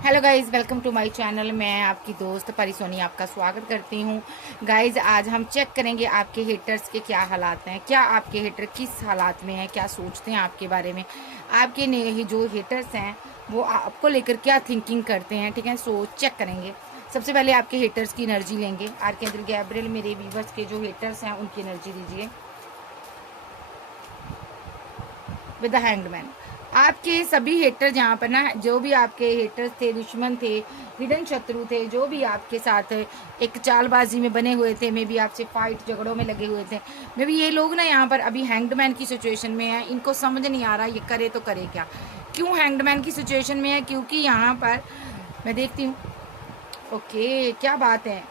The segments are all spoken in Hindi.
Hello guys, welcome to my channel. मैं आपकी दोस्त परिसोनी आपका स्वागत करती हूँ। गाइज, आज हम चेक करेंगे आपके हेटर्स के क्या हालात हैं, क्या आपके हेटर किस हालात में हैं, क्या सोचते हैं आपके बारे में, आपके जो हेटर्स हैं वो आपको लेकर क्या थिंकिंग करते हैं। ठीक है, सो चेक करेंगे। सबसे पहले आपके हेटर्स की एनर्जी लेंगे। आर्कएंजल गैब्रियल मेरे व्यूवर्स के जो हेटर्स हैं उनकी एनर्जी दीजिए विद द हैंग्ड। आपके सभी हेटर जहाँ पर ना, जो भी आपके हेटर्स थे, दुश्मन थे, हिडन शत्रु थे, जो भी आपके साथ एक चालबाजी में बने हुए थे, मे बी आपसे फाइट झगड़ों में लगे हुए थे, मे बी ये लोग ना यहाँ पर अभी हैंग्डमैन की सिचुएशन में है। इनको समझ नहीं आ रहा ये करे तो करे क्या। क्यों हैंग्डमैन की सिचुएशन में है? क्योंकि यहाँ पर मैं देखती हूँ। ओके, क्या बात है।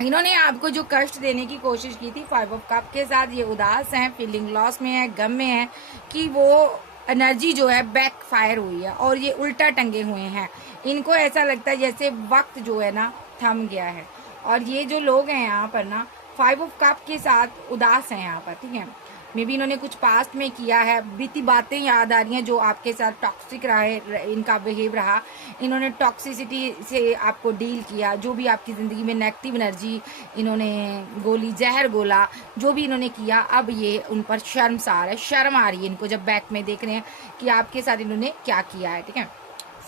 इन्होंने आपको जो कष्ट देने की कोशिश की थी 5 ऑफ कप के साथ, ये उदास हैं, फीलिंग लॉस में है, गम में है कि वो एनर्जी जो है बैक फायर हुई है और ये उल्टा टंगे हुए हैं। इनको ऐसा लगता है जैसे वक्त जो है ना थम गया है। और ये जो लोग हैं यहाँ पर ना 5 ऑफ कप के साथ उदास हैं यहाँ पर। ठीक है, मे बी इन्होंने कुछ पास्ट में किया है, बीती बातें याद आ रही हैं जो आपके साथ टॉक्सिक रहा है, इनका बिहेव रहा। इन्होंने टॉक्सिसिटी से आपको डील किया, जो भी आपकी ज़िंदगी में नेगेटिव एनर्जी इन्होंने गोली, जहर गोला, जो भी इन्होंने किया, अब ये उन पर शर्मसार है, शर्म आ रही है इनको जब बैक में देख रहे हैं कि आपके साथ इन्होंने क्या किया है। ठीक है,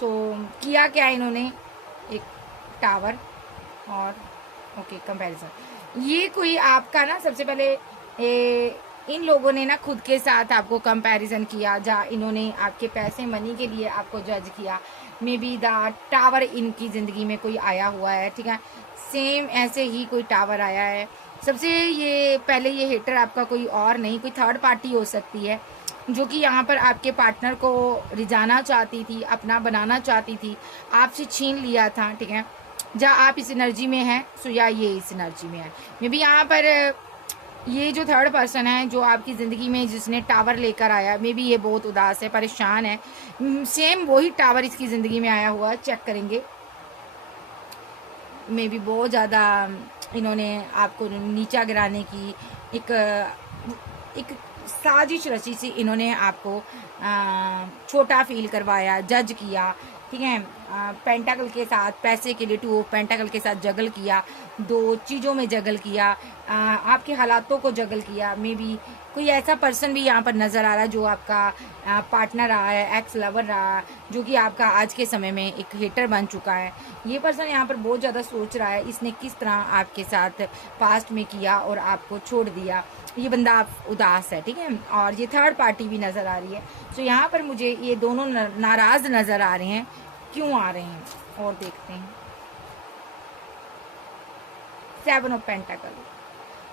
सो किया क्या इन्होंने, एक टावर और ओके कंपैरिजन। ये कोई आपका ना, सबसे पहले इन लोगों ने ना खुद के साथ आपको कंपैरिजन किया, जहाँ इन्होंने आपके पैसे मनी के लिए आपको जज किया। मे बी द टावर इनकी ज़िंदगी में कोई आया हुआ है। ठीक है, सेम ऐसे ही कोई टावर आया है। सबसे ये पहले ये हेटर आपका कोई और नहीं, कोई थर्ड पार्टी हो सकती है, जो कि यहाँ पर आपके पार्टनर को रिझाना चाहती थी, अपना बनाना चाहती थी, आपसे छीन लिया था। ठीक है, जहाँ आप इस एनर्जी में हैं, सो या ये इस एनर्जी में है। मे बी यहाँ पर ये जो थर्ड पर्सन है जो आपकी ज़िंदगी में जिसने टावर लेकर आया, मे बी ये बहुत उदास है, परेशान है। सेम वही टावर इसकी ज़िंदगी में आया हुआ है। चेक करेंगे, मे बी बहुत ज़्यादा इन्होंने आपको नीचा गिराने की एक साजिश रची सी। इन्होंने आपको छोटा फील करवाया, जज किया। ठीक है, पेंटाकल के साथ पैसे के लिए 2 ऑफ पेंटाकल के साथ जगल किया, दो चीज़ों में जगल किया, आपके हालातों को जगल किया। मे बी कोई ऐसा पर्सन भी यहाँ पर नज़र आ रहा है जो आपका पार्टनर रहा है, एक्स लवर रहा है, जो कि आपका आज के समय में एक हेटर बन चुका है। ये पर्सन यहाँ पर बहुत ज़्यादा सोच रहा है इसने किस तरह आपके साथ पास्ट में किया और आपको छोड़ दिया। ये बंदा आप उदास है। ठीक है, और ये थर्ड पार्टी भी नज़र आ रही है। तो यहाँ पर मुझे ये दोनों नाराज़ नज़र आ रहे हैं। क्यों आ रहे हैं और देखते हैं। 7 ऑफ पेंटाकल,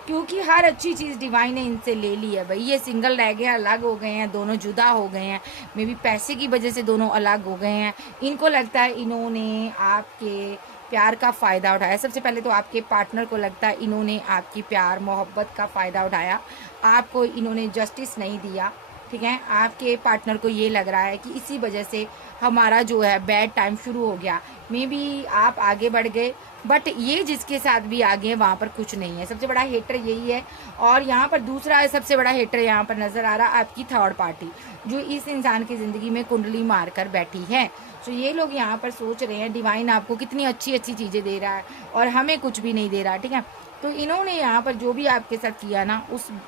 क्योंकि हर अच्छी चीज़ डिवाइन ने इनसे ले ली है भाई। ये सिंगल रह गए, अलग हो गए हैं, दोनों जुदा हो गए हैं। मे बी पैसे की वजह से दोनों अलग हो गए हैं। इनको लगता है इन्होंने आपके प्यार का फ़ायदा उठाया। सबसे पहले तो आपके पार्टनर को लगता है इन्होंने आपकी प्यार मोहब्बत का फ़ायदा उठाया, आपको इन्होंने जस्टिस नहीं दिया। ठीक है, आपके पार्टनर को ये लग रहा है कि इसी वजह से हमारा जो है बैड टाइम शुरू हो गया। मे बी आप आगे बढ़ गए, बट ये जिसके साथ भी आगे है वहाँ पर कुछ नहीं है। सबसे बड़ा हेटर यही है। और यहाँ पर दूसरा सबसे बड़ा हेटर यहाँ पर नज़र आ रहा है आपकी थर्ड पार्टी, जो इस इंसान की ज़िंदगी में कुंडली मार कर बैठी है। तो ये लोग यहाँ पर सोच रहे हैं डिवाइन आपको कितनी अच्छी अच्छी चीज़ें दे रहा है और हमें कुछ भी नहीं दे रहा। ठीक है, तो इन्होंने यहाँ पर जो भी आपके साथ किया ना,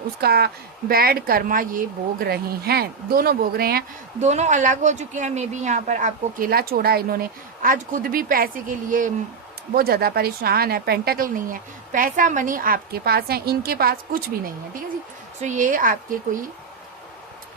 उसका बैड कर्मा ये भोग रहे हैं, दोनों भोग रहे हैं। दोनों अलग हो चुके हैं। मे बी यहाँ पर आपको अकेला छोड़ा इन्होंने। आज खुद भी पैसे के लिए बहुत ज़्यादा परेशान है। पेंटाकल नहीं है, पैसा मनी आपके पास है, इनके पास कुछ भी नहीं है। ठीक है जी, सो ये आपके कोई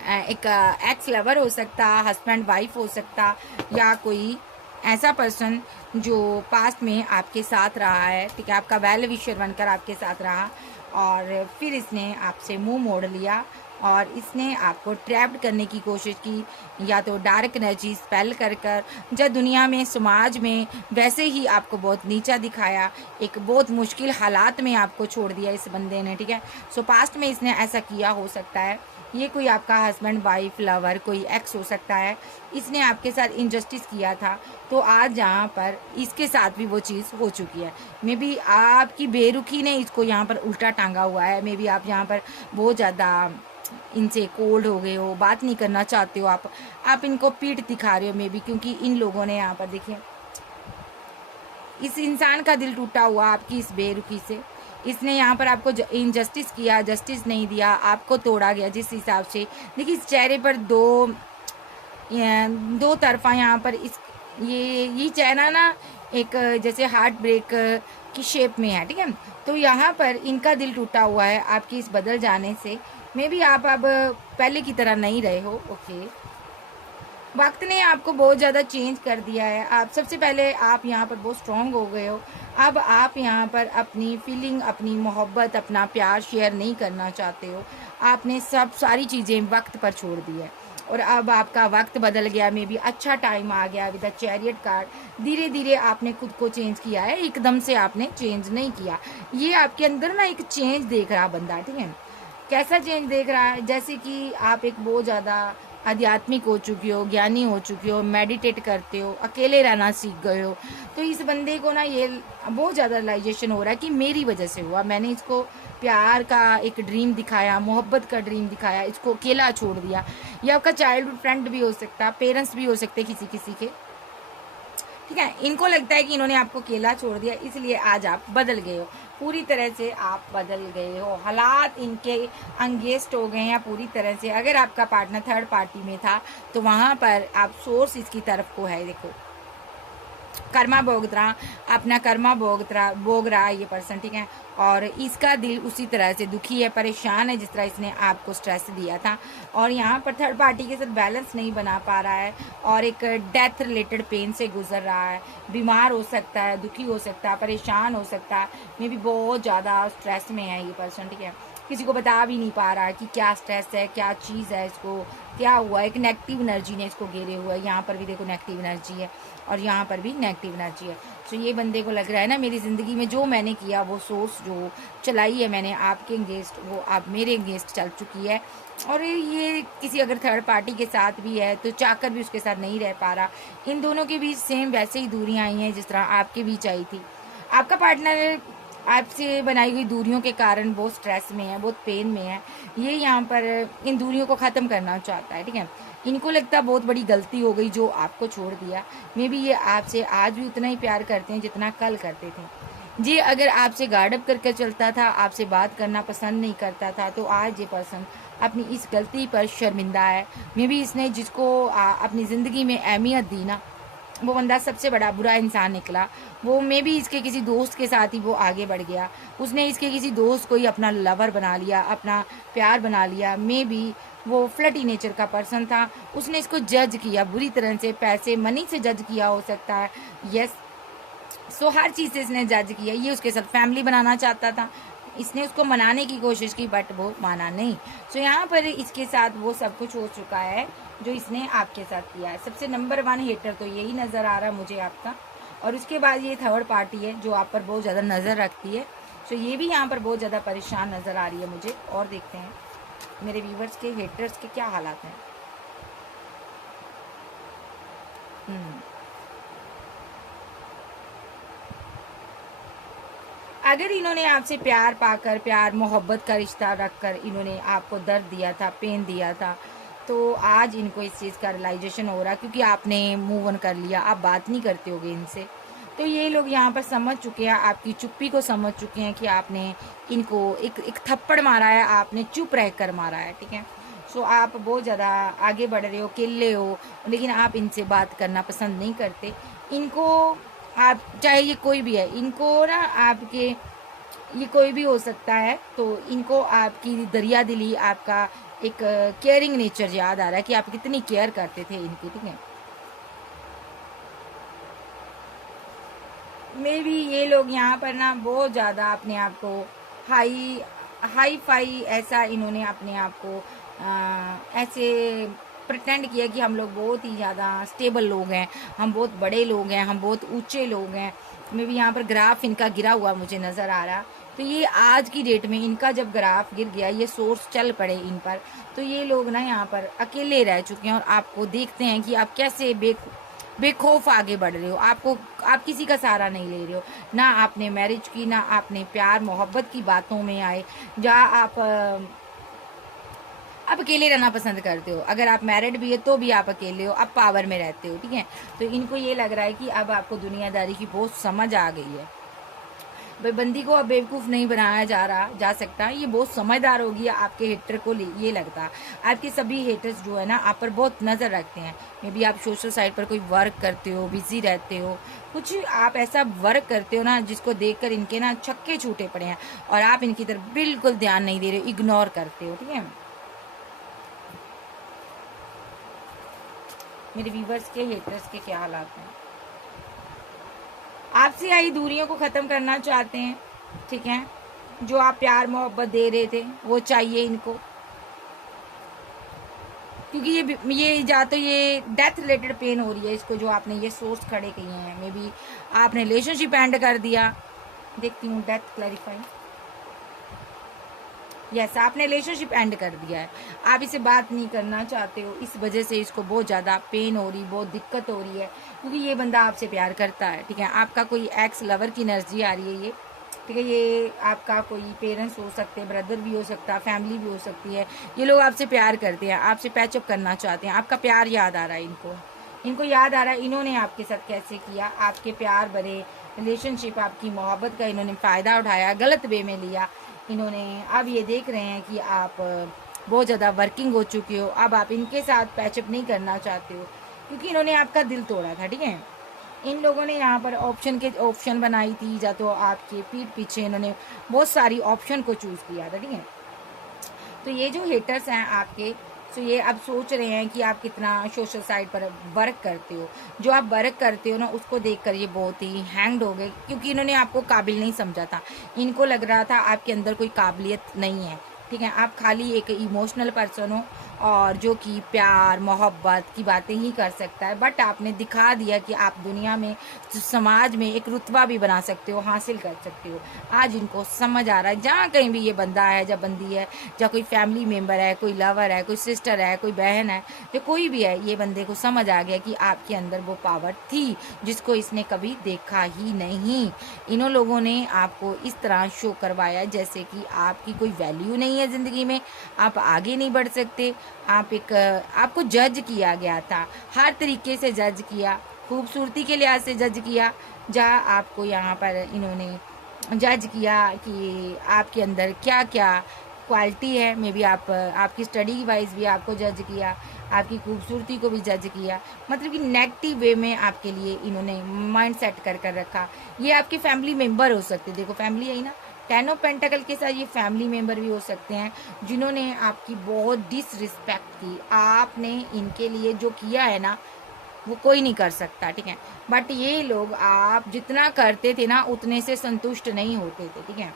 एक एक्स लवर हो सकता, हस्बैंड वाइफ हो सकता, या कोई ऐसा पर्सन जो पास्ट में आपके साथ रहा है। ठीक है, आपका वेल विशर बनकर आपके साथ रहा और फिर इसने आपसे मुंह मोड़ लिया और इसने आपको ट्रैप्ड करने की कोशिश की, या तो डार्क एनर्जी स्पेल कर जब दुनिया में, समाज में वैसे ही आपको बहुत नीचा दिखाया, एक बहुत मुश्किल हालात में आपको छोड़ दिया इस बंदे ने। ठीक है, सो पास्ट में इसने ऐसा किया हो सकता है। ये कोई आपका हस्बैंड वाइफ लवर कोई एक्स हो सकता है, इसने आपके साथ इनजस्टिस किया था, तो आज जहाँ पर इसके साथ भी वो चीज़ हो चुकी है। मे बी आपकी बेरुखी ने इसको यहाँ पर उल्टा टांगा हुआ है। मे बी आप यहाँ पर बहुत ज़्यादा इनसे कोल्ड हो गए हो, बात नहीं करना चाहते हो, आप इनको पीठ दिखा रहे हो मे बी, क्योंकि इन लोगों ने यहाँ पर देखिए इस इंसान का दिल टूटा हुआ आपकी इस बेरुखी से। इसने यहाँ पर आपको इनजस्टिस किया, जस्टिस नहीं दिया, आपको तोड़ा गया जिस हिसाब से। देखिए इस चेहरे पर दो तरफा यहाँ पर इस ये चेहरा ना एक जैसे हार्ट ब्रेक की शेप में है, ठीक है। तो यहाँ पर इनका दिल टूटा हुआ है आपकी इस बदल जाने से। मे बी आप अब पहले की तरह नहीं रहे हो, ओके। वक्त ने आपको बहुत ज़्यादा चेंज कर दिया है। आप सबसे पहले आप यहाँ पर बहुत स्ट्रांग हो गए हो। अब आप यहाँ पर अपनी फीलिंग, अपनी मोहब्बत, अपना प्यार शेयर नहीं करना चाहते हो। आपने सारी चीज़ें वक्त पर छोड़ दी है और अब आपका वक्त बदल गया। मे बी अच्छा टाइम आ गया विद द चैरियट कार्ड। धीरे धीरे आपने खुद को चेंज किया है, एकदम से आपने चेंज नहीं किया। ये आपके अंदर ना एक चेंज देख रहा बंदा, ठीक है। कैसा चेंज देख रहा है? जैसे कि आप एक बहुत ज़्यादा आध्यात्मिक हो चुकी हो, ज्ञानी हो चुकी हो, मेडिटेट करते हो, अकेले रहना सीख गए हो। तो इस बंदे को ना ये बहुत ज़्यादा रियलाइजेशन हो रहा है कि मेरी वजह से हुआ। मैंने इसको प्यार का एक ड्रीम दिखाया, मोहब्बत का ड्रीम दिखाया, इसको अकेला छोड़ दिया। ये आपका चाइल्डहुड फ्रेंड भी हो सकता है, पेरेंट्स भी हो सकते हैं किसी किसी के, ठीक है। इनको लगता है कि इन्होंने आपको अकेला छोड़ दिया, इसलिए आज आप बदल गए हो, पूरी तरह से आप बदल गए हो। हालात इनके अनगेस्ट हो गए हैं पूरी तरह से। अगर आपका पार्टनर थर्ड पार्टी में था तो वहाँ पर आप सोर्स इसकी तरफ को है, देखो कर्मा भोग रहा, अपना कर्मा भोग रहा है ये पर्सन, ठीक है। और इसका दिल उसी तरह से दुखी है, परेशान है जिस तरह इसने आपको स्ट्रेस दिया था। और यहाँ पर थर्ड पार्टी के साथ बैलेंस नहीं बना पा रहा है और एक डेथ रिलेटेड पेन से गुजर रहा है। बीमार हो सकता है, दुखी हो सकता है, परेशान हो सकता है, मे भी बहुत ज़्यादा स्ट्रेस में है ये पर्सन, ठीक है। किसी को बता भी नहीं पा रहा है कि क्या स्ट्रेस है, क्या चीज़ है, इसको क्या हुआ। एक नेगेटिव एनर्जी ने इसको घेरे हुआ है। यहाँ पर भी देखो नेगेटिव एनर्जी है और यहाँ पर भी नेगेटिव एनर्जी है। तो ये बंदे को लग रहा है ना मेरी ज़िंदगी में जो मैंने किया, वो सोर्स जो चलाई है मैंने आपके अगेंस्ट, वो आप मेरे अगेंस्ट चल चुकी है। और ये किसी अगर थर्ड पार्टी के साथ भी है तो चाहकर भी उसके साथ नहीं रह पा रहा। इन दोनों के बीच सेम वैसे ही दूरियाँ आई हैं जिस तरह आपके बीच आई थी। आपका पार्टनर आपसे बनाई हुई दूरियों के कारण बहुत स्ट्रेस में है, बहुत पेन में है। ये यहाँ पर इन दूरियों को ख़त्म करना चाहता है, ठीक है। इनको लगता है बहुत बड़ी गलती हो गई जो आपको छोड़ दिया। मे बी ये आपसे आज भी उतना ही प्यार करते हैं जितना कल करते थे। जी अगर आपसे गार्डअप करके चलता था, आपसे बात करना पसंद नहीं करता था, तो आज ये पर्सन अपनी इस गलती पर शर्मिंदा है। मे बी इसने जिसको अपनी ज़िंदगी में अहमियत दी ना, वो बंदा सबसे बड़ा बुरा इंसान निकला। वो मे भी इसके किसी दोस्त के साथ ही वो आगे बढ़ गया। उसने इसके किसी दोस्त को ही अपना लवर बना लिया, अपना प्यार बना लिया। मे भी वो फ्लटी नेचर का पर्सन था। उसने इसको जज किया बुरी तरह से, पैसे मनी से जज किया हो सकता है, यस। सो हर चीज़ से इसने जज किया। ये उसके साथ फैमिली बनाना चाहता था, इसने उसको मनाने की कोशिश की बट वो माना नहीं। सो यहाँ पर इसके साथ वो सब कुछ हो चुका है जो इसने आपके साथ किया है। सबसे नंबर 1 हेटर तो यही नज़र आ रहा है मुझे आपका। और उसके बाद ये थर्ड पार्टी है जो आप पर बहुत ज़्यादा नज़र रखती है। सो ये भी यहाँ पर बहुत ज़्यादा परेशान नज़र आ रही है मुझे। और देखते हैं मेरे व्यूवर्स के हेटर्स के क्या हालात हैं। अगर इन्होंने आपसे प्यार पाकर, प्यार मोहब्बत का रिश्ता रखकर इन्होंने आपको दर्द दिया था, पेन दिया था, तो आज इनको इस चीज़ का रियलाइजेशन हो रहा है क्योंकि आपने मूव ऑन कर लिया, आप बात नहीं करते होगे इनसे। तो ये लोग यहाँ पर समझ चुके हैं, आपकी चुप्पी को समझ चुके हैं कि आपने इनको एक थप्पड़ मारा है, आपने चुप रह कर मारा है, ठीक है। सो आप बहुत ज़्यादा आगे बढ़ रहे हो, किले हो, लेकिन आप इनसे बात करना पसंद नहीं करते। इनको आप चाहे ये कोई भी है, इनको ना आपके ये कोई भी हो सकता है, तो इनको आपकी दरिया दिली, आपका एक केयरिंग नेचर याद आ रहा है कि आप कितनी केयर करते थे इनकी, ठीक है। मे भी ये लोग यहाँ पर ना बहुत ज़्यादा अपने आप को हाई फाई ऐसा इन्होंने अपने आप को ऐसे प्रटेंड किया कि हम लोग बहुत ही ज़्यादा स्टेबल लोग हैं, हम बहुत बड़े लोग हैं, हम बहुत ऊंचे लोग हैं। मे भी यहाँ पर ग्राफ इनका गिरा हुआ मुझे नज़र आ रहा। तो ये आज की डेट में इनका जब ग्राफ गिर गया, ये सोर्स चल पड़े इन पर, तो ये लोग ना यहाँ पर अकेले रह चुके हैं और आपको देखते हैं कि आप कैसे बेखौफ आगे बढ़ रहे हो। आप किसी का सहारा नहीं ले रहे हो, ना आपने मैरिज की, ना आपने प्यार मोहब्बत की बातों में आए, जहाँ आप आप अकेले रहना पसंद करते हो, अगर आप मैरिड भी है तो भी आप अकेले हो, आप पावर में रहते हो, ठीक है। तो इनको ये लग रहा है कि अब आपको दुनियादारी की बहुत समझ आ गई है भाई, बंदी को अब बेवकूफ़ नहीं बनाया जा सकता, ये बहुत समझदार होगी। आपके हेटर को ये लगता, आपके सभी हेटर्स जो है ना आप पर बहुत नज़र रखते हैं। मे बी आप सोशल साइट पर कोई वर्क करते हो, बिजी रहते हो, कुछ आप ऐसा वर्क करते हो ना जिसको देखकर इनके ना छक्के छूटे पड़े हैं और आप इनकी तरफ बिल्कुल ध्यान नहीं दे रहे हो, इग्नोर करते हो, ठीक है। मेरे व्यूवर्स के हेटर्स के क्या हालात हैं, आपसे आई दूरियों को ख़त्म करना चाहते हैं, ठीक है। जो आप प्यार मोहब्बत दे रहे थे वो चाहिए इनको, क्योंकि ये या तो ये डेथ रिलेटेड पेन हो रही है इसको, जो आपने ये सोर्स खड़े किए हैं। मे बी आपने रिलेशनशिप एंड कर दिया, देखती हूँ डेथ क्लैरिफाई। यस, आपने रिलेशनशिप एंड कर दिया है, आप इसे बात नहीं करना चाहते हो, इस वजह से इसको बहुत ज़्यादा पेन हो रही, बहुत दिक्कत हो रही है, क्योंकि ये बंदा आपसे प्यार करता है, ठीक है। आपका कोई एक्स लवर की एनर्जी आ रही है ये, ठीक है। ये आपका कोई पेरेंट्स हो सकते हैं, ब्रदर भी हो सकता है, फैमिली भी हो सकती है। ये लोग आपसे प्यार करते हैं, आपसे पैचअप करना चाहते हैं, आपका प्यार याद आ रहा है इनको याद आ रहा है इन्होंने आपके साथ कैसे किया, आपके प्यार भरे रिलेशनशिप, आपकी मोहब्बत का इन्होंने फ़ायदा उठाया, गलत वे में लिया इन्होंने। अब ये देख रहे हैं कि आप बहुत ज़्यादा वर्किंग हो चुके हो, अब आप इनके साथ पैचअप नहीं करना चाहते हो, क्योंकि इन्होंने आपका दिल तोड़ा था, ठीक है। इन लोगों ने यहाँ पर ऑप्शन बनाई थी, या तो आपके पीठ पीछे इन्होंने बहुत सारी ऑप्शन को चूज़ किया था, ठीक है। तो ये जो हेटर्स हैं आपके, तो ये अब सोच रहे हैं कि आप कितना सोशल साइट पर वर्क करते हो। जो आप वर्क करते हो ना उसको देखकर ये बहुत ही हैंग्ड हो गए, क्योंकि इन्होंने आपको काबिल नहीं समझा था। इनको लग रहा था आपके अंदर कोई काबिलियत नहीं है, ठीक है। आप खाली एक इमोशनल पर्सन हो और जो कि प्यार मोहब्बत की बातें ही कर सकता है, बट आपने दिखा दिया कि आप दुनिया में समाज में एक रुतबा भी बना सकते हो, हासिल कर सकते हो। आज इनको समझ आ रहा है, जहाँ कहीं भी ये बंदा है, जब बंदी है, या कोई फैमिली मेम्बर है, कोई लवर है, कोई सिस्टर है, कोई बहन है, या कोई भी है, ये बंदे को समझ आ गया कि आपके अंदर वो पावर थी जिसको इसने कभी देखा ही नहीं। इन्हों लोगों ने आपको इस तरह शो करवाया जैसे कि आपकी कोई वैल्यू नहीं है ज़िंदगी में, आप आगे नहीं बढ़ सकते। आपको जज किया गया था, हर तरीके से जज किया, खूबसूरती के लिहाज से जज किया, जहाँ आपको यहाँ पर इन्होंने जज किया कि आपके अंदर क्या क्या क्वालिटी है। मे बी आपकी स्टडी वाइज भी आपको जज किया, आपकी खूबसूरती को भी जज किया, मतलब कि नेगेटिव वे में आपके लिए इन्होंने माइंड सेट कर रखा। ये आपके फैमिली मेम्बर हो सकते, देखो फैमिली है ना, 10 ऑफ पेंटिकल के साथ ये फैमिली मेम्बर भी हो सकते हैं जिन्होंने आपकी बहुत डिसरिस्पेक्ट की। आपने इनके लिए जो किया है ना वो कोई नहीं कर सकता, ठीक है। बट ये लोग आप जितना करते थे ना उतने से संतुष्ट नहीं होते थे, ठीक है।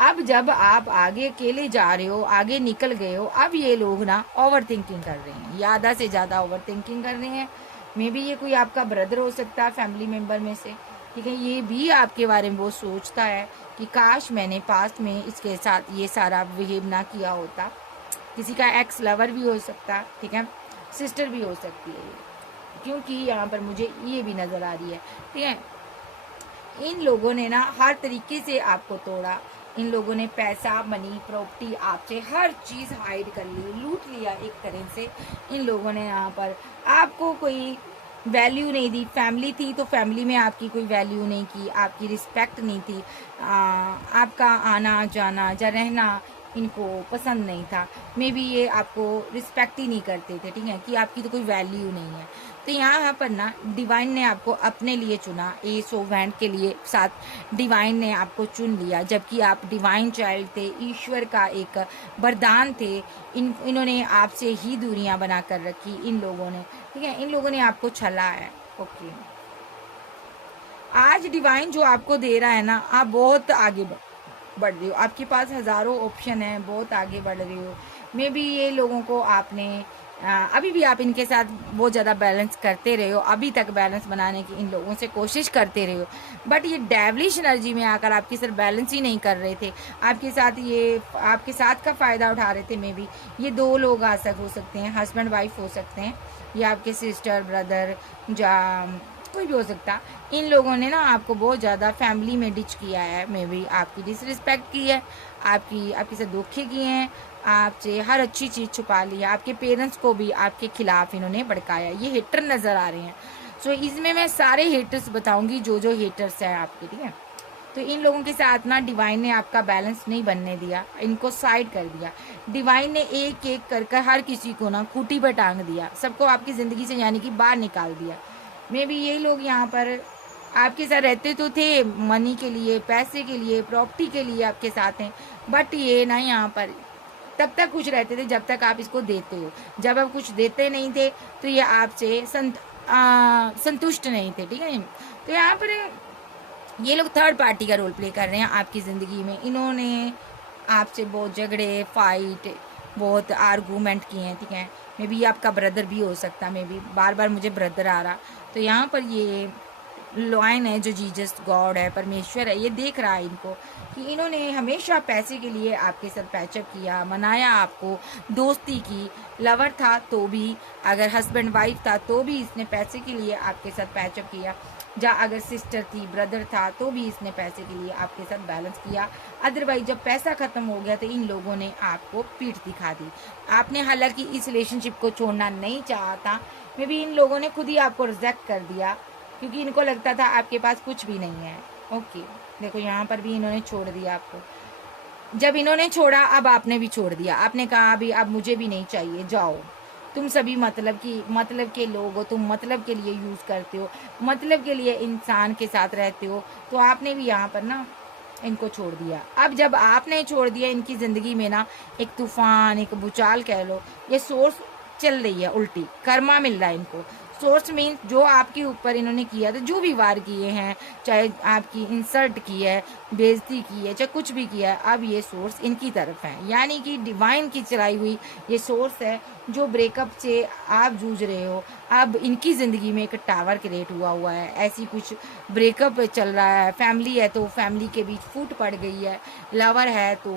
अब जब आप आगे अकेले जा रहे हो, आगे निकल गए हो, अब ये लोग ना ओवर थिंकिंग कर रहे हैं, ज़्यादा से ज़्यादा ओवर थिंकिंग कर रहे हैं। मे बी ये कोई आपका ब्रदर हो सकता है फैमिली मेम्बर में से, ठीक है। ये भी आपके बारे में वो सोचता है कि काश मैंने पास्ट में इसके साथ ये सारा बिहेव ना किया होता। किसी का एक्स लवर भी हो सकता, ठीक है, सिस्टर भी हो सकती है, क्योंकि यहाँ पर मुझे ये भी नज़र आ रही है, ठीक है। इन लोगों ने ना हर तरीके से आपको तोड़ा, इन लोगों ने पैसा मनी प्रॉपर्टी आपसे हर चीज़ हाइड कर ली, लूट लिया एक तरह से। इन लोगों ने यहाँ पर आपको कोई वैल्यू नहीं दी, फैमिली थी तो फैमिली में आपकी कोई वैल्यू नहीं की, आपकी रिस्पेक्ट नहीं थी, आपका आना जाना या रहना इनको पसंद नहीं था। मे बी ये आपको रिस्पेक्ट ही नहीं करते थे, ठीक है, कि आपकी तो कोई वैल्यू नहीं है। तो यहाँ पर ना डिवाइन ने आपको अपने लिए चुना, एस ऑफ हैंड के लिए साथ डिवाइन ने आपको चुन लिया, जबकि आप डिवाइन चाइल्ड थे, ईश्वर का एक वरदान थे। इन्होंने आपसे ही दूरियां बना कर रखी इन लोगों ने, ठीक है। इन लोगों ने आपको छला है, ओके। आज डिवाइन जो आपको दे रहा है ना, आप बहुत आगे बढ़ रही हो, आपके पास हज़ारों ऑप्शन है, बहुत आगे बढ़ रही हो। मे बी ये लोगों को आपने अभी भी आप इनके साथ बहुत ज़्यादा बैलेंस करते रहे हो, अभी तक बैलेंस बनाने की इन लोगों से कोशिश करते रहे हो, बट ये डेविलिश एनर्जी में आकर आपके साथ बैलेंस ही नहीं कर रहे थे। आपके साथ का फ़ायदा उठा रहे थे। मे बी ये दो लोग हो सकते हैं, हस्बैंड वाइफ हो सकते हैं, या आपके सिस्टर ब्रदर या कोई भी हो सकता। इन लोगों ने ना आपको बहुत ज़्यादा फैमिली में डिच किया है, मे बी आपकी डिसरिस्पेक्ट की है, आपके साथ धोखे किए हैं, आपसे हर अच्छी चीज़ छुपा ली है, आपके पेरेंट्स को भी आपके खिलाफ इन्होंने भड़काया। ये हेटर नज़र आ रहे हैं। सो इसमें मैं सारे हेटर्स बताऊंगी, जो जो हेटर्स हैं आपके, ठीक है। तो इन लोगों के साथ ना डिवाइन ने आपका बैलेंस नहीं बनने दिया, इनको साइड कर दिया। डिवाइन ने एक एक कर कर हर किसी को ना खूंटी पर टांग दिया, सबको आपकी ज़िंदगी से यानी कि बाहर निकाल दिया। मे बी यही लोग यहाँ पर आपके साथ रहते तो थे मनी के लिए, पैसे के लिए, प्रॉपर्टी के लिए आपके साथ हैं, बट ये ना यहाँ पर तब तक खुश रहते थे जब तक आप इसको देते हो। जब आप कुछ देते नहीं थे तो ये आपसे संतुष्ट नहीं थे, ठीक है। तो यहाँ पर ये लोग थर्ड पार्टी का रोल प्ले कर रहे हैं आपकी ज़िंदगी में। इन्होंने आपसे बहुत झगड़े, फाइट, बहुत आर्गूमेंट किए हैं, ठीक है। मे बी आपका ब्रदर भी हो सकता है, मे बी बार बार मुझे ब्रदर आ रहा। तो यहाँ पर ये लॉयन है जो जीसस गॉड है, परमेश्वर है, ये देख रहा है इनको कि इन्होंने हमेशा पैसे के लिए आपके साथ पैचअप किया, मनाया आपको, दोस्ती की, लवर था तो भी, अगर हस्बैंड वाइफ था तो भी इसने पैसे के लिए आपके साथ पैचअप किया, या अगर सिस्टर थी, ब्रदर था तो भी इसने पैसे के लिए आपके साथ बैलेंस किया। अदरवाइज जब पैसा ख़त्म हो गया तो इन लोगों ने आपको पीठ दिखा दी। आपने हालांकि इस रिलेशनशिप को छोड़ना नहीं चाहा था, मे बी इन लोगों ने खुद ही आपको रिजेक्ट कर दिया, क्योंकि इनको लगता था आपके पास कुछ भी नहीं है। ओके, देखो यहाँ पर भी इन्होंने छोड़ दिया आपको। जब इन्होंने छोड़ा अब आपने भी छोड़ दिया, आपने कहा अभी अब मुझे भी नहीं चाहिए, जाओ तुम सभी मतलब के लोग हो, तुम मतलब के लिए यूज़ करते हो, मतलब के लिए इंसान के साथ रहते हो। तो आपने भी यहाँ पर ना इनको छोड़ दिया। अब जब आपने छोड़ दिया, इनकी ज़िंदगी में ना एक तूफान, एक भूचाल कह लो, ये सोर्स चल रही है उल्टी, कर्मा मिल रहा है इनको। सोर्स मीन जो आपके ऊपर इन्होंने किया था, जो भी वार किए हैं, चाहे आपकी इंसल्ट की है, बेइज्जती की है, चाहे कुछ भी किया है, अब ये सोर्स इनकी तरफ है, यानी कि डिवाइन की चलाई हुई ये सोर्स है। जो ब्रेकअप से आप जूझ रहे हो, अब इनकी ज़िंदगी में एक टावर क्रिएट हुआ है, ऐसी कुछ ब्रेकअप चल रहा है, फैमिली है तो फैमिली के बीच फूट पड़ गई है, लवर है तो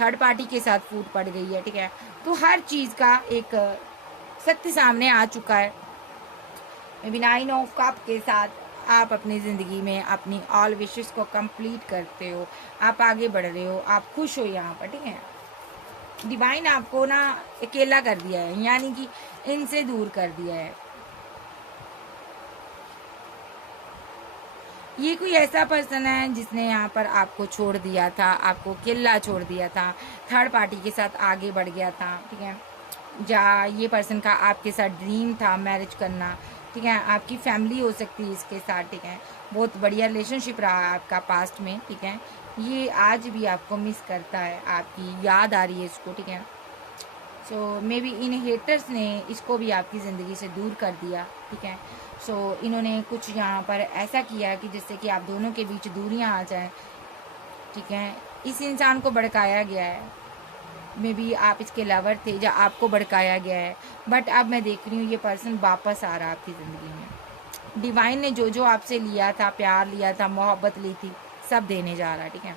थर्ड पार्टी के साथ फूट पड़ गई है, ठीक है। तो हर चीज़ का एक सत्य सामने आ चुका है। मे बी 9 ऑफ कप के साथ आप अपनी ज़िंदगी में अपनी ऑल विशेस को कंप्लीट करते हो, आप आगे बढ़ रहे हो, आप खुश हो यहाँ पर, ठीक है। डिवाइन आपको ना अकेला कर दिया है, यानी कि इनसे दूर कर दिया है। ये कोई ऐसा पर्सन है जिसने यहाँ पर आपको छोड़ दिया था, आपको अकेला छोड़ दिया था, थर्ड पार्टी के साथ आगे बढ़ गया था, ठीक है। या ये पर्सन का आपके साथ ड्रीम था मैरिज करना, ठीक है। आपकी फैमिली हो सकती है इसके साथ, ठीक है। बहुत बढ़िया रिलेशनशिप रहा आपका पास्ट में, ठीक है। ये आज भी आपको मिस करता है, आपकी याद आ रही है इसको, ठीक है। सो मे बी इन हेटर्स ने इसको भी आपकी ज़िंदगी से दूर कर दिया, ठीक है। सो इन्होंने कुछ यहाँ पर ऐसा किया कि जिससे कि आप दोनों के बीच दूरियाँ आ जाएं, ठीक है। इस इंसान को भड़काया गया है, मे बी आप इसके लवर थे या आपको भड़काया गया है, बट अब मैं देख रही हूँ ये पर्सन वापस आ रहा है आपकी ज़िंदगी में। डिवाइन ने जो जो आपसे लिया था, प्यार लिया था, मोहब्बत ली थी, सब देने जा रहा है, ठीक है।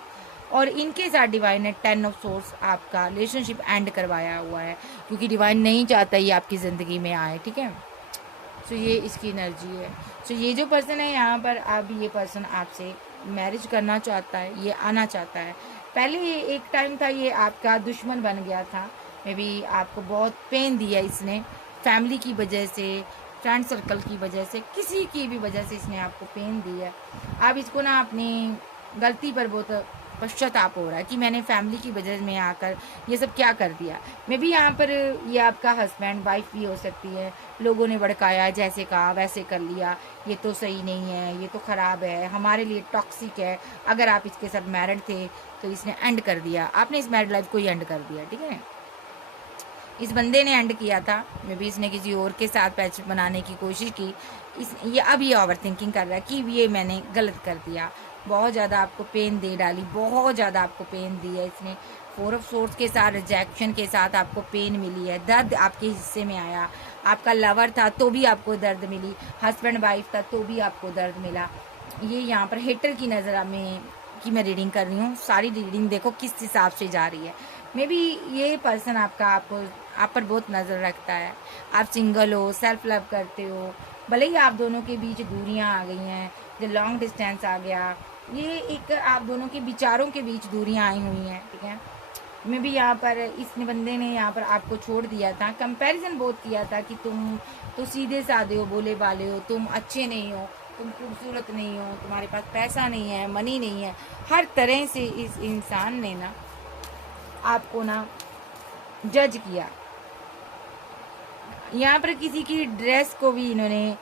और इनके साथ डिवाइन ने 10 ऑफ सोर्स आपका रिलेशनशिप एंड करवाया हुआ है, क्योंकि डिवाइन नहीं चाहता ये आपकी ज़िंदगी में आए, ठीक है। सो ये इसकी एनर्जी है। सो ये जो पर्सन है यहाँ पर, अब ये पर्सन आपसे मैरिज करना चाहता है, ये आना चाहता है। पहले ये एक टाइम था ये आपका दुश्मन बन गया था, मे बी आपको बहुत पेन दिया इसने, फैमिली की वजह से, फ्रेंड सर्कल की वजह से, किसी की भी वजह से इसने आपको पेन दिया है। आप इसको ना अपनी गलती पर बहुत पश्चाताप हो रहा है कि मैंने फैमिली की वजह में आकर ये सब क्या कर दिया। मे बी यहाँ पर ये आपका हस्बैंड वाइफ भी हो सकती है, लोगों ने भड़काया, जैसे कहा वैसे कर लिया, ये तो सही नहीं है, ये तो ख़राब है, हमारे लिए टॉक्सिक है। अगर आप इसके साथ मैरिड थे तो इसने एंड कर दिया, आपने इस मैरिड लाइफ को ही एंड कर दिया, ठीक है। इस बंदे ने एंड किया था, मे बी इसने किसी और के साथ पैच बनाने की कोशिश की। ये अब ये ओवर थिंकिंग कर रहा है कि ये मैंने गलत कर दिया, बहुत ज़्यादा आपको पेन दे डाली, बहुत ज़्यादा आपको पेन दी है इसने। 4 ऑफ सोर्स के साथ, रिजेक्शन के साथ आपको पेन मिली है, दर्द आपके हिस्से में आया। आपका लवर था तो भी आपको दर्द मिली, हस्बैंड वाइफ था तो भी आपको दर्द मिला। ये यहाँ पर हेटर की नज़र में की मैं रीडिंग कर रही हूँ, सारी रीडिंग देखो किस हिसाब से जा रही है। मे बी ये पर्सन आप पर बहुत नज़र रखता है। आप सिंगल हो, सेल्फ लव करते हो, भले ही आप दोनों के बीच दूरियां आ गई हैं, जो लॉन्ग डिस्टेंस आ गया, ये एक आप दोनों के विचारों के बीच दूरियां आई हुई हैं, ठीक है। मैं भी यहाँ पर इस बंदे ने यहाँ पर आपको छोड़ दिया था, कंपैरिजन बहुत किया था कि तुम तो सीधे साधे हो, भोले भाले हो, तुम अच्छे नहीं हो, तुम खूबसूरत नहीं हो, तुम्हारे पास पैसा नहीं है, मनी नहीं है। हर तरह से इस इंसान ने ना आपको ना जज किया। यहाँ पर किसी की ड्रेस को भी इन्होंने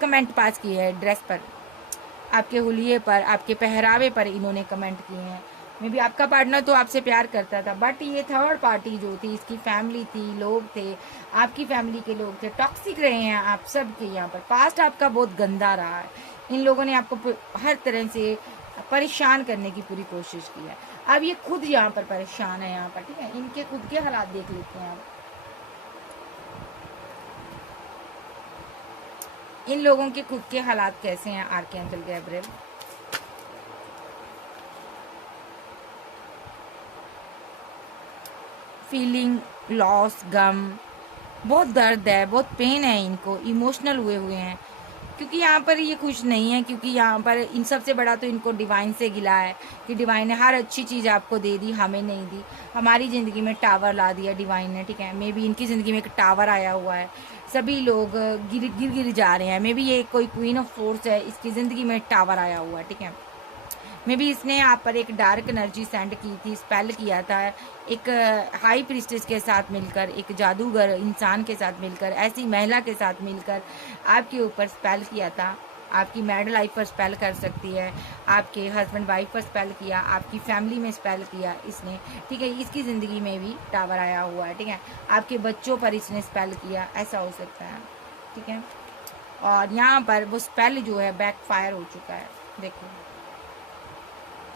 कमेंट पास किया है, ड्रेस पर, आपके हुलिये पर, आपके पहरावे पर इन्होंने कमेंट किए हैं। मे भी आपका पार्टनर तो आपसे प्यार करता था, बट ये थर्ड पार्टी जो थी, इसकी फैमिली थी, लोग थे, आपकी फैमिली के लोग थे, टॉक्सिक रहे हैं आप सब के। यहाँ पर पास्ट आपका बहुत गंदा रहा है। इन लोगों ने आपको हर तरह से परेशान करने की पूरी कोशिश की है। अब ये खुद यहाँ पर परेशान है यहाँ पर, ठीक है। इनके खुद के हालात देख लेते हैं आप। इन लोगों के खुद के हालात कैसे हैं आर्कैंजल गैब्रिएल। फीलिंग लॉस, गम, बहुत दर्द है, बहुत पेन है इनको, इमोशनल हुए हैं, क्योंकि यहाँ पर ये खुश नहीं है। क्योंकि यहाँ पर इन सबसे बड़ा तो इनको डिवाइन से गिला है कि डिवाइन ने हर अच्छी चीज़ आपको दे दी, हमें नहीं दी। हमारी ज़िंदगी में टावर ला दिया डिवाइन ने, ठीक है। मे बी इनकी ज़िंदगी में एक टावर आया हुआ है, सभी लोग गिर जा रहे हैं। मे बी ये कोई क्वीन ऑफ सोर्स है, इसकी ज़िंदगी में टावर आया हुआ है, ठीक है। मे बी इसने आप पर एक डार्क एनर्जी सेंड की थी, स्पेल किया था, एक हाई प्रीस्टेस के साथ मिलकर, एक जादूगर इंसान के साथ मिलकर, ऐसी महिला के साथ मिलकर आपके ऊपर स्पेल किया था। आपकी मैरिड लाइफ पर स्पेल कर सकती है, आपके हस्बैंड वाइफ पर स्पेल किया, आपकी फैमिली में स्पेल किया इसने, ठीक है। इसकी ज़िंदगी में भी टावर आया हुआ है, ठीक है। आपके बच्चों पर इसने स्पेल किया, ऐसा हो सकता है, ठीक है। और यहाँ पर वो स्पेल जो है बैकफायर हो चुका है, देखो।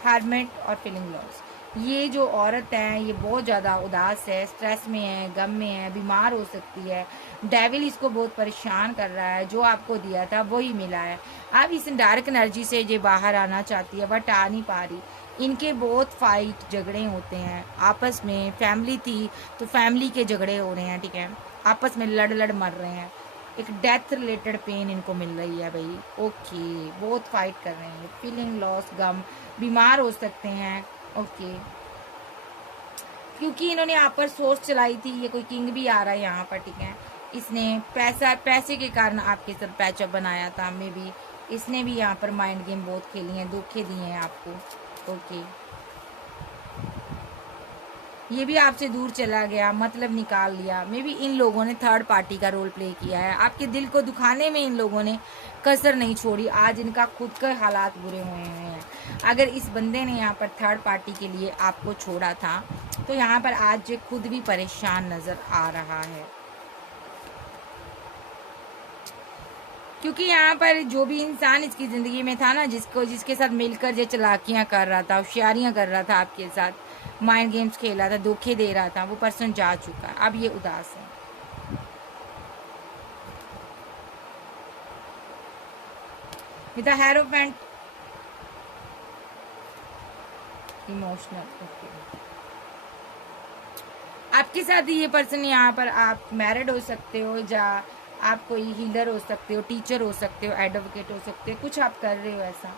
हार्मेट और फीलिंग लॉस, ये जो औरत है ये बहुत ज़्यादा उदास है, स्ट्रेस में है, गम में है, बीमार हो सकती है। डेविल इसको बहुत परेशान कर रहा है, जो आपको दिया था वही मिला है। अब इस डार्क एनर्जी से ये बाहर आना चाहती है बट आ नहीं पा रही। इनके बहुत फाइट झगड़े होते हैं आपस में, फैमिली थी तो फैमिली के झगड़े हो रहे हैं, ठीक है। आपस में लड़ लड़ मर रहे हैं, एक डेथ रिलेटेड पेन इनको मिल रही है भाई, ओके। बहुत फाइट कर रहे हैं, फीलिंग लॉस, गम, बीमार हो सकते हैं, ओके। क्योंकि इन्होंने आप पर सोच चलाई थी, ये कोई किंग भी आ रहा है यहाँ पर, ठीक है। इसने पैसे के कारण आपके साथ पैचअप बनाया था, मे बी इसने भी यहाँ पर माइंड गेम बहुत खेली हैं, धोखे दिए हैं आपको, ओके। ये भी आपसे दूर चला गया, मतलब निकाल लिया। मे बी इन लोगों ने थर्ड पार्टी का रोल प्ले किया है, आपके दिल को दुखाने में इन लोगों ने कसर नहीं छोड़ी। आज इनका खुद के हालात बुरे हुए हैं। अगर इस बंदे ने यहाँ पर थर्ड पार्टी के लिए आपको छोड़ा था तो यहाँ पर आज ये खुद भी परेशान नजर आ रहा है, क्योंकि यहाँ पर जो भी इंसान इसकी ज़िंदगी में था ना, जिसके साथ मिलकर ये चालाकियाँ कर रहा था, होशियारियाँ कर रहा था, आपके साथ माइंड गेम्स खेला था, धोखे दे रहा था, वो पर्सन जा चुका है। अब ये उदास है। With the hierophant, emotional, okay. आपके साथ ये पर्सन यहाँ पर, आप मैरिड हो सकते हो, या आप कोई हीलर हो सकते हो, टीचर हो सकते हो, एडवोकेट हो सकते हो, कुछ आप कर रहे हो ऐसा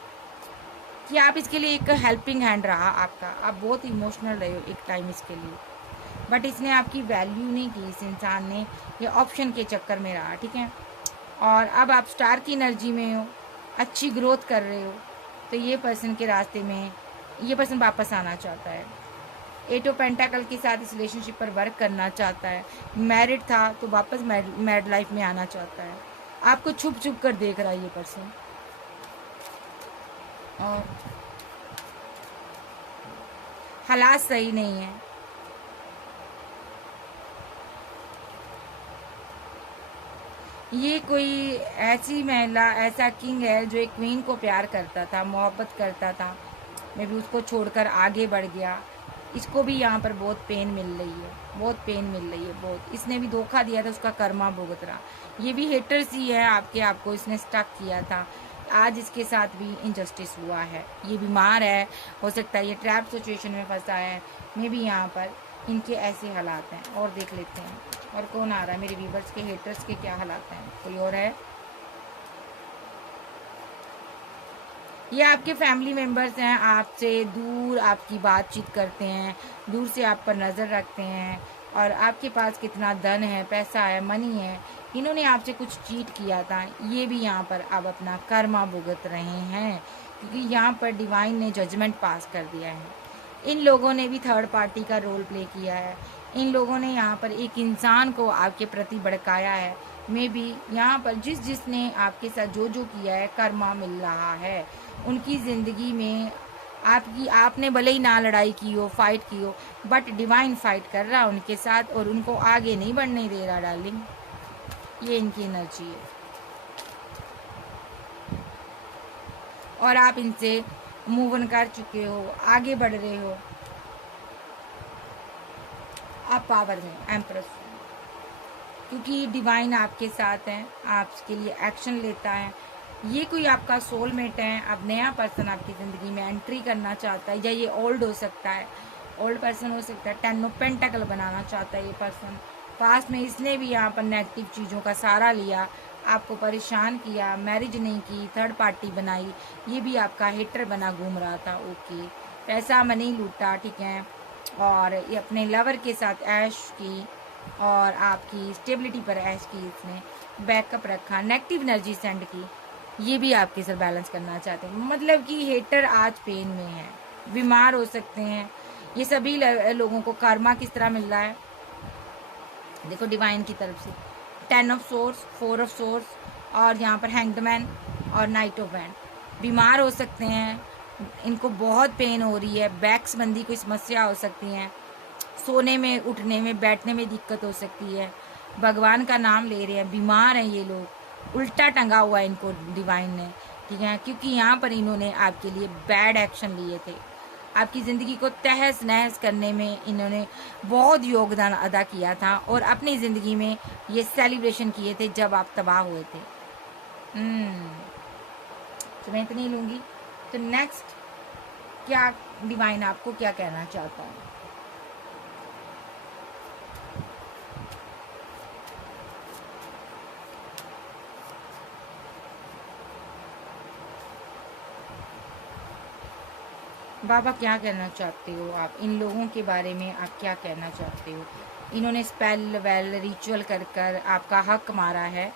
कि आप इसके लिए एक हेल्पिंग हैंड रहा आपका। आप बहुत इमोशनल रहे हो एक टाइम इसके लिए, बट इसने आपकी वैल्यू नहीं की, इस इंसान ने, ये ऑप्शन के चक्कर में रहा, ठीक है। और अब आप स्टार की एनर्जी में हो, अच्छी ग्रोथ कर रहे हो, तो ये पर्सन के रास्ते में ये पर्सन वापस आना चाहता है। एट ऑफ पेंटाकल के साथ इस रिलेशनशिप पर वर्क करना चाहता है। मैरिड था तो वापस मैरिड लाइफ में आना चाहता है। आपको छुप छुप कर देख रहा है ये पर्सन, और हालात सही नहीं है। ये कोई ऐसी महिला, ऐसा किंग है जो एक क्वीन को प्यार करता था, मोहब्बत करता था, मे भी उसको छोड़कर आगे बढ़ गया। इसको भी यहाँ पर बहुत पेन मिल रही है, बहुत पेन मिल रही है, बहुत। इसने भी धोखा दिया था, उसका कर्मा भुगत रहा। ये भी हेटर्स ही है आपको इसने स्टक किया था। आज इसके साथ भी इनजस्टिस हुआ है, ये बीमार है, हो सकता है ये ट्रैप सिचुएशन में फंसा है। मे भी यहाँ पर इनके ऐसे हालात हैं। और देख लेते हैं और कौन आ रहा है मेरे व्यूवर्स के, हेटर्स के क्या हालात हैं। कोई और है? ये आपके फैमिली मेम्बर्स हैं, आपसे दूर आपकी बातचीत करते हैं, दूर से आप पर नज़र रखते हैं, और आपके पास कितना धन है, पैसा है, मनी है, इन्होंने आपसे कुछ चीट किया था, ये भी यहाँ पर अब अपना कर्मा भुगत रहे हैं, क्योंकि यहाँ पर डिवाइन ने जजमेंट पास कर दिया है। इन लोगों ने भी थर्ड पार्टी का रोल प्ले किया है। इन लोगों ने यहाँ पर एक इंसान को आपके प्रति भड़काया है। मे बी यहाँ पर जिसने आपके साथ जो किया है, कर्मा मिल रहा है उनकी ज़िंदगी में। आपने भले ही ना लड़ाई की हो, फाइट की हो, बट डिवाइन फाइट कर रहा है उनके साथ और उनको आगे नहीं बढ़ने दे रहा डार्लिंग। ये इनकी एनर्जी है, और आप इनसे मूव ऑन कर चुके हो, आगे बढ़ रहे हो। आप पावर में एम्प्रेस, क्योंकि डिवाइन आपके साथ है, आपके लिए एक्शन लेता है। ये कोई आपका सोलमेट है, अब नया पर्सन आपकी ज़िंदगी में एंट्री करना चाहता है, या ये ओल्ड हो सकता है, ओल्ड पर्सन हो सकता है, 10 ऑफ पेंटाकल बनाना चाहता है ये पर्सन। पास्ट में इसने भी यहाँ पर नेगेटिव चीज़ों का सहारा लिया, आपको परेशान किया, मैरिज नहीं की, थर्ड पार्टी बनाई, ये भी आपका हेटर बना घूम रहा था। ओके, पैसा मनी लूटा, ठीक है, और ये अपने लवर के साथ ऐश की, और आपकी स्टेबिलिटी पर ऐश की, इसने बैकअप रखा, नेगेटिव एनर्जी सेंड की, ये भी आपके साथ बैलेंस करना चाहते हैं। मतलब कि हेटर आज पेन में है, बीमार हो सकते हैं। ये सभी लोगों को कर्मा किस तरह मिल रहा है, देखो डिवाइन की तरफ से 10 ऑफ सोर्स, 4 ऑफ सोर्स, और यहाँ पर हैंग्ड मैन और नाइट ऑफ वैंड। बीमार हो सकते हैं, इनको बहुत पेन हो रही है, बैक संबंधी कोई समस्या हो सकती है, सोने में, उठने में, बैठने में दिक्कत हो सकती है, भगवान का नाम ले रहे हैं, बीमार हैं ये लोग, उल्टा टंगा हुआ है इनको डिवाइन ने, ठीक है, क्योंकि यहाँ पर इन्होंने आपके लिए बैड एक्शन लिए थे। आपकी ज़िंदगी को तहस नहस करने में इन्होंने बहुत योगदान अदा किया था, और अपनी ज़िंदगी में ये सेलिब्रेशन किए थे जब आप तबाह हुए थे। तो मैं इतनी लूँगी। तो नेक्स्ट क्या डिवाइन आपको क्या कहना चाहता हूँ। बाबा क्या कहना चाहते हो आप, इन लोगों के बारे में आप क्या कहना चाहते हो। इन्होंने स्पेल वेल रिचुअल कर कर आपका हक मारा है,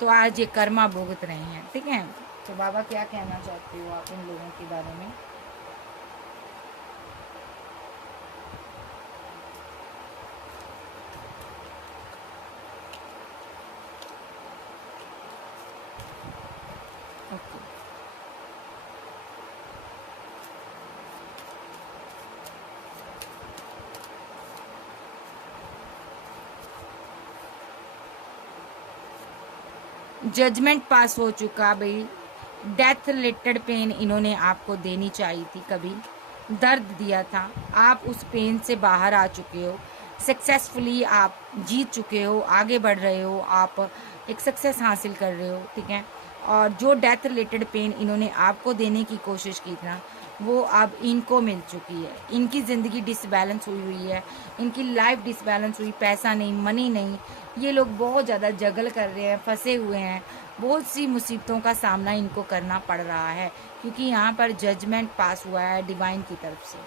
तो आज ये कर्मा भुगत रहे हैं, ठीक है। तो बाबा क्या कहना चाहते हो आप इन लोगों के बारे में। ओके, जजमेंट पास हो चुका भाई। डेथ रिलेटेड पेन इन्होंने आपको देनी चाहिए थी, कभी दर्द दिया था, आप उस पेन से बाहर आ चुके हो, सक्सेसफुली आप जीत चुके हो, आगे बढ़ रहे हो, आप एक सक्सेस हासिल कर रहे हो, ठीक है। और जो डेथ रिलेटेड पेन इन्होंने आपको देने की कोशिश की थी ना, वो अब इनको मिल चुकी है। इनकी ज़िंदगी डिसबैलेंस हुई है, इनकी लाइफ डिसबैलेंस हुई, पैसा नहीं, मनी नहीं, ये लोग बहुत ज़्यादा जगल कर रहे हैं, फंसे हुए हैं, बहुत सी मुसीबतों का सामना इनको करना पड़ रहा है, क्योंकि यहाँ पर जजमेंट पास हुआ है डिवाइन की तरफ से।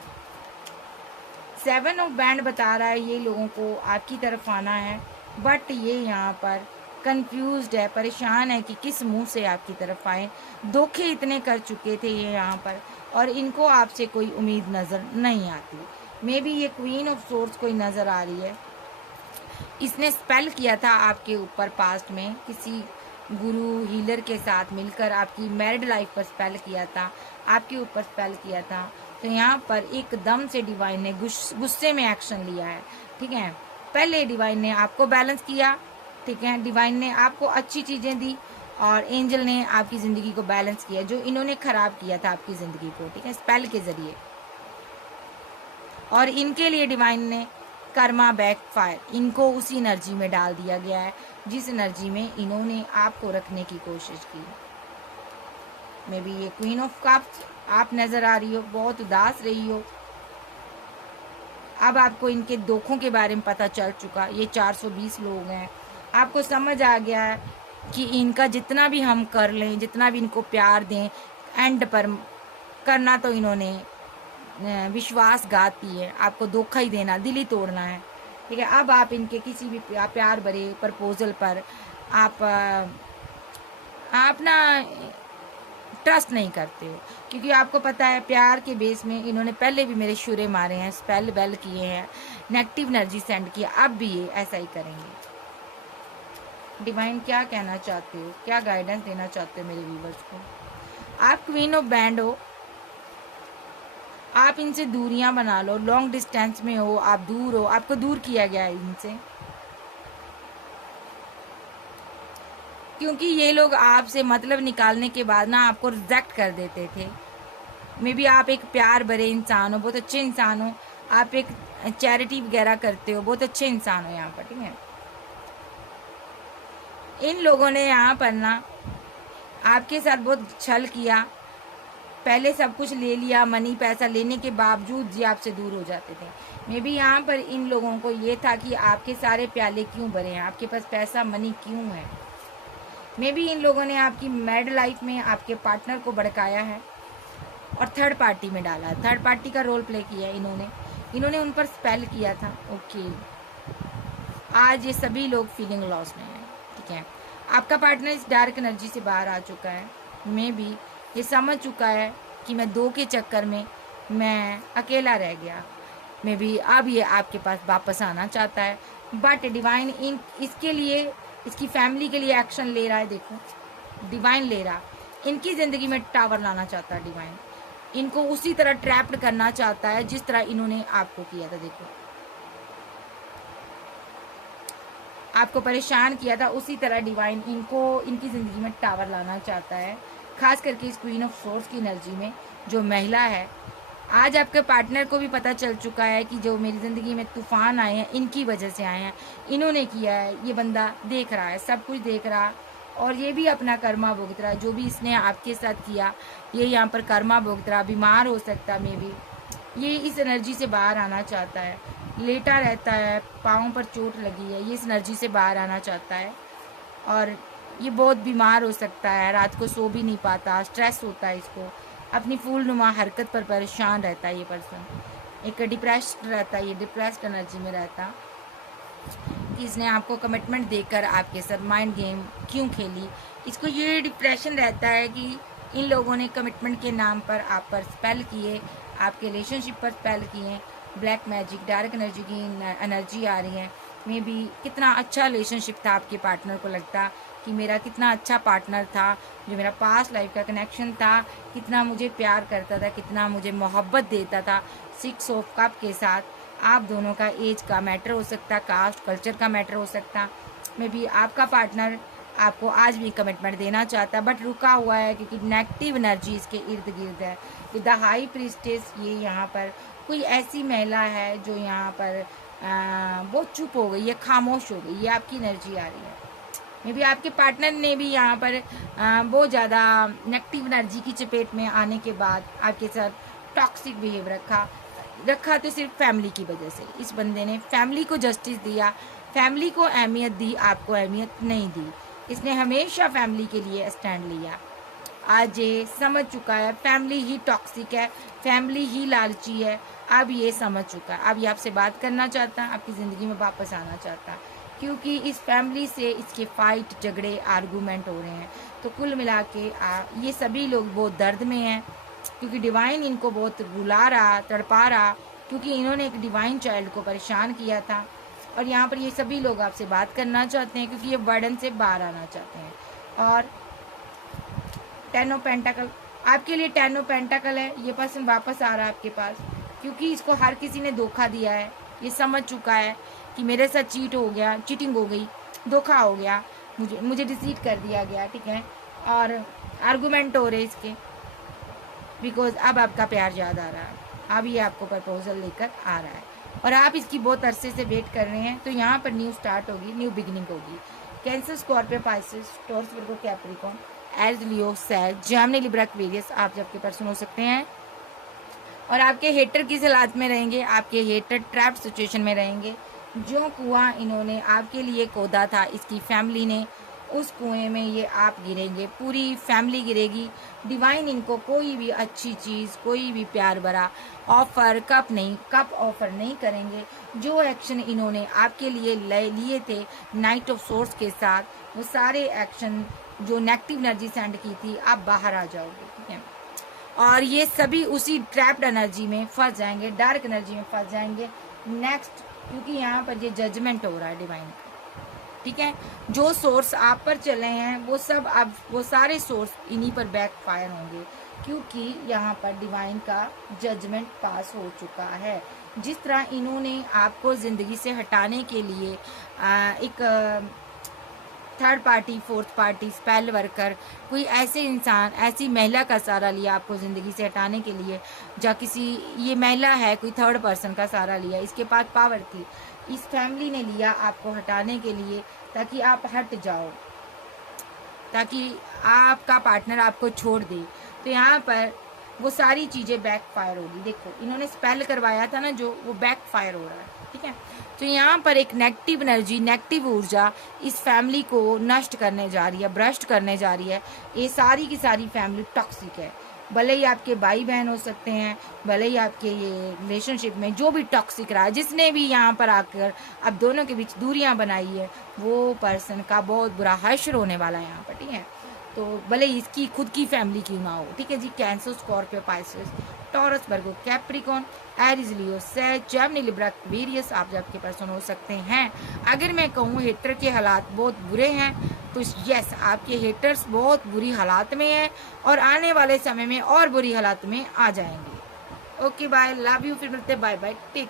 7 ऑफ बैंड बता रहा है ये लोगों को आपकी तरफ आना है, बट ये यहाँ पर कंफ्यूज्ड है, परेशान है कि किस मुंह से आपकी तरफ आए। धोखे इतने कर चुके थे ये यहाँ पर, और इनको आपसे कोई उम्मीद नज़र नहीं आती। मे बी ये क्वीन ऑफ सोर्स कोई नज़र आ रही है, इसने स्पेल किया था आपके ऊपर पास्ट में, किसी गुरु हीलर के साथ मिलकर आपकी मैरिड लाइफ पर स्पेल किया था, आपके ऊपर स्पेल किया था। तो यहाँ पर एकदम से डिवाइन ने गुस्से में एक्शन लिया है, ठीक है। पहले डिवाइन ने आपको बैलेंस किया, ठीक है, डिवाइन ने आपको अच्छी चीज़ें दी, और एंजल ने आपकी ज़िंदगी को बैलेंस किया, जो इन्होंने ख़राब किया था आपकी ज़िंदगी को, ठीक है, स्पेल के ज़रिए। और इनके लिए डिवाइन ने कर्मा बैकफायर, इनको उसी एनर्जी में डाल दिया गया है जिस एनर्जी में इन्होंने आपको रखने की कोशिश की। मे बी ये क्वीन ऑफ कप्स आप नज़र आ रही हो, बहुत उदास रही हो। अब आपको इनके धोखों के बारे में पता चल चुका, ये 420 लोग हैं, आपको समझ आ गया है कि इनका जितना भी हम कर लें, जितना भी इनको प्यार दें, एंड पर करना तो इन्होंने विश्वासघात ही है, आपको धोखा ही देना, दिल ही तोड़ना है। ठीक है, अब आप इनके किसी भी प्यार भरे प्रपोजल पर आप ना ट्रस्ट नहीं करते हो, क्योंकि आपको पता है प्यार के बेस में इन्होंने पहले भी मेरे शुरे मारे हैं, स्पेल बेल किए हैं, नेगेटिव एनर्जी सेंड किया, अब भी ये ऐसा ही करेंगे। डिवाइन क्या कहना चाहते हो, क्या गाइडेंस देना चाहते हो मेरे व्यूवर्स को? आप क्वीन ऑफ बैंड हो, आप इनसे दूरियां बना लो, लॉन्ग डिस्टेंस में हो, आप दूर हो, आपको दूर किया गया है इनसे, क्योंकि ये लोग आपसे मतलब निकालने के बाद ना आपको रिजेक्ट कर देते थे। मे बी आप एक प्यार भरे इंसान हो, बहुत अच्छे इंसान हो, आप एक चैरिटी वगैरह करते हो, बहुत अच्छे इंसान हो यहाँ पर। ठीक है, इन लोगों ने यहाँ पर ना आपके साथ बहुत छल किया, पहले सब कुछ ले लिया, मनी पैसा लेने के बावजूद जी आपसे दूर हो जाते थे। मे बी यहाँ पर इन लोगों को ये था कि आपके सारे प्याले क्यों भरे हैं, आपके पास पैसा मनी क्यों है। मे बी इन लोगों ने आपकी मैरिड लाइफ में आपके पार्टनर को भड़काया है और थर्ड पार्टी में डाला है, थर्ड पार्टी का रोल प्ले किया है इन्होंने उन पर स्पेल किया था। ओके, आज ये सभी लोग फीलिंग लॉस में हैं। ठीक है, आपका पार्टनर इस डार्क एनर्जी से बाहर आ चुका है, मे बी ये समझ चुका है कि मैं दो के चक्कर में मैं अकेला रह गया, मे बी अब ये आपके पास वापस आना चाहता है, बट डिवाइन इसके लिए, इसकी फैमिली के लिए एक्शन ले रहा है। देखो डिवाइन ले रहा, इनकी ज़िंदगी में टावर लाना चाहता है डिवाइन, इनको उसी तरह ट्रैप्ड करना चाहता है जिस तरह इन्होंने आपको किया था। देखो आपको परेशान किया था, उसी तरह डिवाइन इनको इनकी ज़िंदगी में टावर लाना चाहता है, खास करके इस क्वीन ऑफ सोर्स की एनर्जी में जो महिला है। आज आपके पार्टनर को भी पता चल चुका है कि जो मेरी ज़िंदगी में तूफान आए हैं इनकी वजह से आए हैं, इन्होंने किया है। ये बंदा देख रहा है, सब कुछ देख रहा, और ये भी अपना कर्मा भुगत रहा है, जो भी इसने आपके साथ किया ये यहाँ पर कर्मा भुगत रहा। बीमार हो सकता है, मे बी ये इस एनर्जी से बाहर आना चाहता है, लेटा रहता है, पाँव पर चोट लगी है, ये इस एनर्जी से बाहर आना चाहता है, और ये बहुत बीमार हो सकता है, रात को सो भी नहीं पाता, स्ट्रेस होता है इसको, अपनी फूलनुमा हरकत पर परेशान रहता है ये पर्सन, एक डिप्रेस्ड रहता है, ये डिप्रेस्ड एनर्जी में रहता कि इसने आपको कमिटमेंट देकर आपके साथ माइंड गेम क्यों खेली। इसको ये डिप्रेशन रहता है कि इन लोगों ने कमिटमेंट के नाम पर आप पर स्पेल किए, आपके रिलेशनशिप पर स्पेल किए, ब्लैक मैजिक, डार्क एनर्जी की एनर्जी आ रही है। मे बी कितना अच्छा रिलेशनशिप था आपके पार्टनर को, लगता कि मेरा कितना अच्छा पार्टनर था, जो मेरा पास्ट लाइफ का कनेक्शन था, कितना मुझे प्यार करता था, कितना मुझे मोहब्बत देता था। 6 ऑफ कप के साथ आप दोनों का एज का मैटर हो सकता, कास्ट कल्चर का मैटर हो सकता। मे बी आपका पार्टनर आपको आज भी कमिटमेंट देना चाहता, बट रुका हुआ है क्योंकि नेगेटिव एनर्जी इसके इर्द गिर्द है। विद द हाई प्रीस्टेस, ये यहाँ पर कोई ऐसी महिला है जो यहाँ पर बहुत चुप हो गई है, खामोश हो गई, ये आपकी एनर्जी आ रही है। मे बी आपके पार्टनर ने भी यहाँ पर बहुत ज़्यादा नेगेटिव एनर्जी की चपेट में आने के बाद आपके साथ टॉक्सिक बिहेव रखा तो सिर्फ फैमिली की वजह से। इस बंदे ने फैमिली को जस्टिस दिया, फैमिली को अहमियत दी, आपको अहमियत नहीं दी। इसने हमेशा फैमिली के लिए स्टैंड लिया। आज ये समझ चुका है फैमिली ही टॉक्सिक है, फैमिली ही लालची है, अब ये समझ चुका है। अब ये आपसे बात करना चाहता है, आपकी ज़िंदगी में वापस आना चाहता है, क्योंकि इस फैमिली से इसके फाइट, झगड़े, आर्गूमेंट हो रहे हैं। तो कुल मिला के ये सभी लोग बहुत दर्द में हैं, क्योंकि डिवाइन इनको बहुत रुला रहा, तड़पा रहा, क्योंकि इन्होंने एक डिवाइन चाइल्ड को परेशान किया था। और यहाँ पर ये सभी लोग आपसे बात करना चाहते हैं, क्योंकि ये बर्डन से बाहर आना चाहते हैं। और 10 ऑफ पेंटाकल आपके लिए 10 ऑफ पेंटाकल है, ये पर्सन वापस आ रहा है आपके पास, क्योंकि इसको हर किसी ने धोखा दिया है। ये समझ चुका है कि मेरे साथ चीट हो गया, चीटिंग हो गई, धोखा हो गया, मुझे डिसीट कर दिया गया। ठीक है, और आर्गूमेंट हो रहे इसके, बिकॉज अब आपका प्यार याद आ रहा है, अब ये आपको प्रपोजल लेकर आ रहा है और आप इसकी बहुत अरसे से वेट कर रहे हैं। तो यहाँ पर न्यू स्टार्ट होगी, न्यू बिगिनिंग होगी। कैंसर, स्कॉर्पियो, पाइसेस, टॉरस, वर्गो, कैप्रिकॉर्न, एज, लियो, सैज, जेमिनी, लिब्रा, एक्वेरियस आप जब के पर्सन हो सकते हैं। और आपके हेटर किस हालात में रहेंगे? आपके हेटर ट्रैप्ड सिचुएशन में रहेंगे। जो कुआं इन्होंने आपके लिए खोदा था, इसकी फैमिली ने उस कुएं में ये आप गिरेंगे, पूरी फैमिली गिरेगी। डिवाइन इनको कोई भी अच्छी चीज़, कोई भी प्यार भरा ऑफर कप ऑफर नहीं करेंगे। जो एक्शन इन्होंने आपके लिए लिए थे नाइट ऑफ सोर्स के साथ, वो सारे एक्शन जो नेगेटिव एनर्जी सेंड की थी, आप बाहर आ जाओगे, ठीक है। और ये सभी उसी ट्रैप्ड एनर्जी में फंस जाएंगे, डार्क एनर्जी में फंस जाएंगे नेक्स्ट, क्योंकि यहाँ पर ये जजमेंट हो रहा है डिवाइन का, ठीक है। जो सोर्स आप पर चले हैं वो सब अब वो सारे सोर्स इन्हीं पर बैक फायर होंगे, क्योंकि यहाँ पर डिवाइन का जजमेंट पास हो चुका है। जिस तरह इन्होंने आपको ज़िंदगी से हटाने के लिए एक third party, fourth party, spell worker, कोई ऐसे इंसान, ऐसी महिला का सहारा लिया आपको ज़िंदगी से हटाने के लिए, या किसी ये महिला है, कोई थर्ड पर्सन का सहारा लिया, इसके पास पावर थी, इस फैमिली ने लिया आपको हटाने के लिए, ताकि आप हट जाओ, ताकि आपका पार्टनर आपको छोड़ दे। तो यहाँ पर वो सारी चीज़ें बैक फायर होगी। देखो इन्होंने स्पेल करवाया था ना जो, वो बैक फायर हो रहा है, ठीक है। तो यहाँ पर एक नेगेटिव एनर्जी, नेगेटिव ऊर्जा इस फैमिली को नष्ट करने जा रही है, भ्रष्ट करने जा रही है। ये सारी की सारी फैमिली टॉक्सिक है। भले ही आपके भाई बहन हो सकते हैं, भले ही आपके ये रिलेशनशिप में जो भी टॉक्सिक रहा है, जिसने भी यहाँ पर आकर अब दोनों के बीच दूरियां बनाई है, वो पर्सन का बहुत बुरा हश्र होने वाला है यहाँ पर, ठीक है। तो भले इसकी खुद की फैमिली क्यों ना हो, ठीक है जी। कैंसर, स्कॉर्पियो, पाइसेस, टॉरस, वर्गो, कैप्रिकॉन, एरीज, लियो, सेज, जेमिनी, लिब्रा, एक्वेरियस आप आपके पर्सन हो सकते हैं। अगर मैं कहूँ हेटर के हालात बहुत बुरे हैं, तो यस आपके हेटर्स बहुत बुरी हालात में हैं और आने वाले समय में और बुरी हालात में आ जाएंगे। ओके बाय, लव यू, फिर मिलते, बाय बाय, टेक।